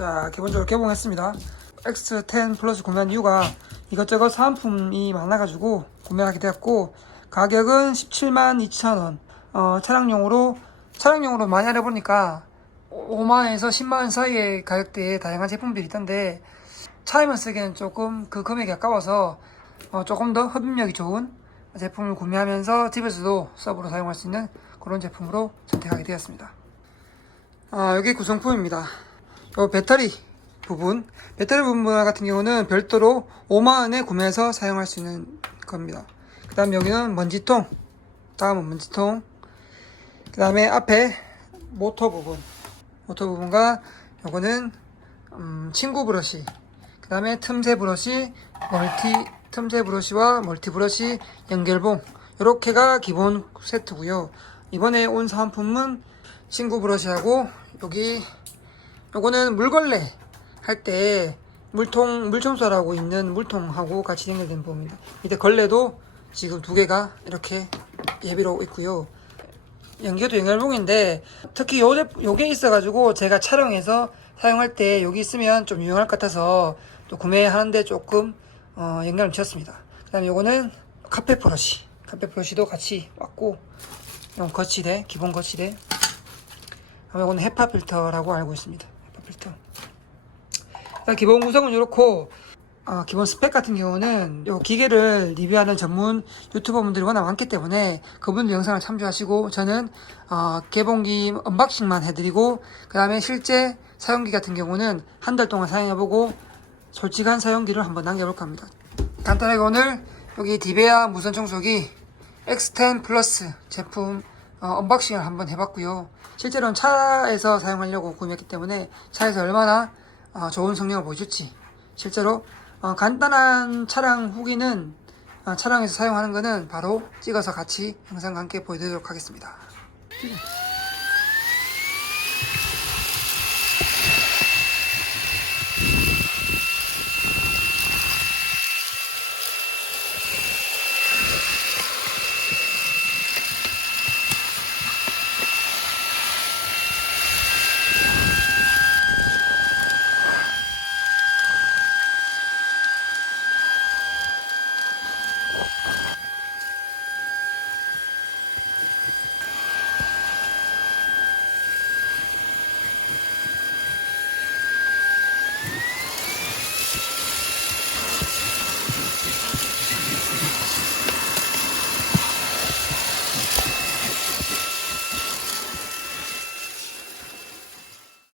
자 기본적으로 개봉했습니다 X10 플러스 구매한 이유가 이것저것 사은품이 많아가지고 구매하게 되었고 가격은 17만 2천원 어, 차량용으로 차량용으로 많이 알아보니까 5만원에서 10만원 사이의 가격대에 다양한 제품들이 있던데 차에만 쓰기에는 조금 그 금액이 아까워서 어, 조금 더 흡입력이 좋은 제품을 구매하면서 집에서도 서브로 사용할 수 있는 그런 제품으로 선택하게 되었습니다. 아, 여기 구성품입니다. 요 배터리 부분, 배터리 부분 같은 경우는 별도로 5만원에 구매해서 사용할 수 있는 겁니다. 그 다음 여기는 먼지통, 다음은 먼지통, 그 다음에 앞에 모터 부분, 모터 부분과 요거는 음, 친구 브러쉬, 그 다음에 틈새 브러쉬, 멀티 틈새 브러쉬와 멀티 브러쉬 연결봉. 이렇게가 기본 세트고요. 이번에 온 사은품은 친구 브러쉬하고 여기 요거는 물걸레 할 때 물통 물청소하고 있는 물통하고 같이 연결된 부분입니다. 밑에 걸레도 지금 두 개가 이렇게 예비로 있고요. 연결도 연결봉인데 특히 요, 제- 요게 있어가지고 제가 촬영해서 사용할 때 여기 있으면 좀 유용할 것 같아서 또 구매하는데 조금 어, 영향을 미쳤습니다. 그 다음에 요거는 카페 브러쉬 카페 브러쉬도 같이 왔고 이건 거치대 기본 거치대 요거는 헤파 필터라고 알고 있습니다. 헤파 필터 일단 기본 구성은 이렇고 어, 기본 스펙 같은 경우는 요 기계를 리뷰하는 전문 유튜버분들이 워낙 많기 때문에 그분들 영상을 참조하시고 저는 어, 개봉기 언박싱만 해드리고 그 다음에 실제 사용기 같은 경우는 한 달 동안 사용해보고 솔직한 사용기를 한번 남겨볼까 합니다. 간단하게 오늘 여기 디베아 무선 청소기 X10 플러스 제품 어, 언박싱을 한번 해봤고요. 실제로는 차에서 사용하려고 구매했기 때문에 차에서 얼마나 어, 좋은 성능을 보여줄지 실제로 어, 간단한 차량 후기는 어, 차량에서 사용하는 거는 바로 찍어서 같이 영상과 함께 보여드리도록 하겠습니다.